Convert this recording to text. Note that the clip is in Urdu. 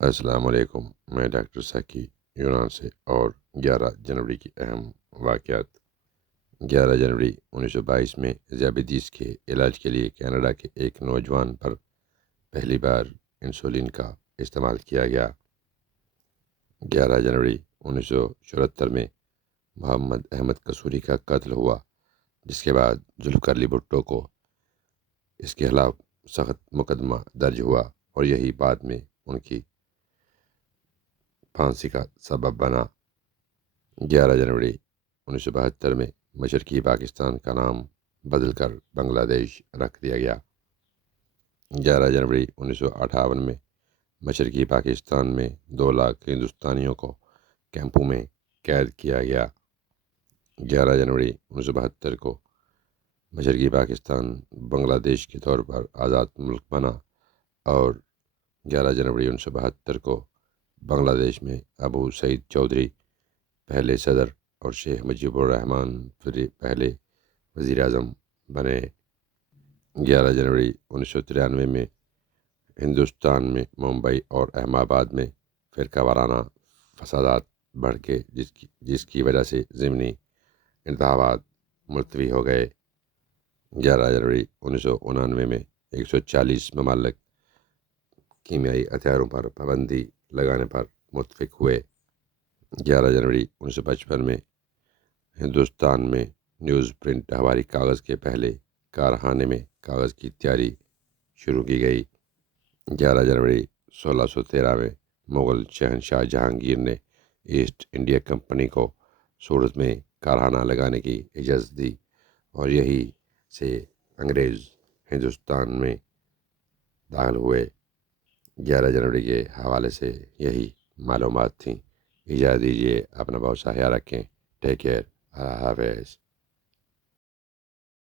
السلام علیکم، میں ڈاکٹر ساکی یونان سے، اور 11 جنوری کی اہم واقعات۔ 11 جنوری 1922 میں ذیابیطس کے علاج کے لیے کینیڈا کے ایک نوجوان پر پہلی بار انسولین کا استعمال کیا گیا۔ 11 جنوری 1974 میں محمد احمد قصوری کا قتل ہوا، جس کے بعد ذوالفقار بھٹو کو اس کے خلاف سخت مقدمہ درج ہوا، اور یہی بعد میں ان کی پھانسی کا سبب بنا۔ 11 جنوری 1972 میں مشرقی پاکستان کا نام بدل کر بنگلہ دیش رکھ دیا گیا۔ 11 جنوری 1958 میں مشرقی پاکستان میں 2 لاکھ ہندوستانیوں کو کیمپوں میں قید کیا گیا۔ 11 جنوری 1972 کو مشرقی پاکستان بنگلہ دیش کے طور پر آزاد ملک بنا، اور 11 جنوری 1972 کو بنگلہ دیش میں ابو سعید چودھری پہلے صدر اور شیخ مجیب الرحمن پہلے وزیر اعظم بنے۔ 11 جنوری 1993 میں ہندوستان میں ممبئی اور احمد آباد میں فرقہ وارانہ فسادات بڑھ گئے، جس کی وجہ سے ضمنی انتخابات ملتوی ہو گئے۔ 11 جنوری 1999 میں 140 ممالک کیمیائی ہتھیاروں پر پابندی لگانے پر متفق ہوئے۔ 11 جنوری 1955 میں ہندوستان میں نیوز پرنٹ ہماری کاغذ کے پہلے کارخانے میں کاغذ کی تیاری شروع کی گئی۔ 11 جنوری 1613 میں مغل شہنشاہ جہانگیر نے ایسٹ انڈیا کمپنی کو سورت میں کارخانہ لگانے کی اجازت دی، اور یہی سے انگریز ہندوستان میں داخل ہوئے۔ 11 جنوری کے حوالے سے یہی معلومات تھیں۔ اجازت دیجیے، اپنا بہت سا خیال رکھیں۔ ٹیک کیئر، اللہ حافظ۔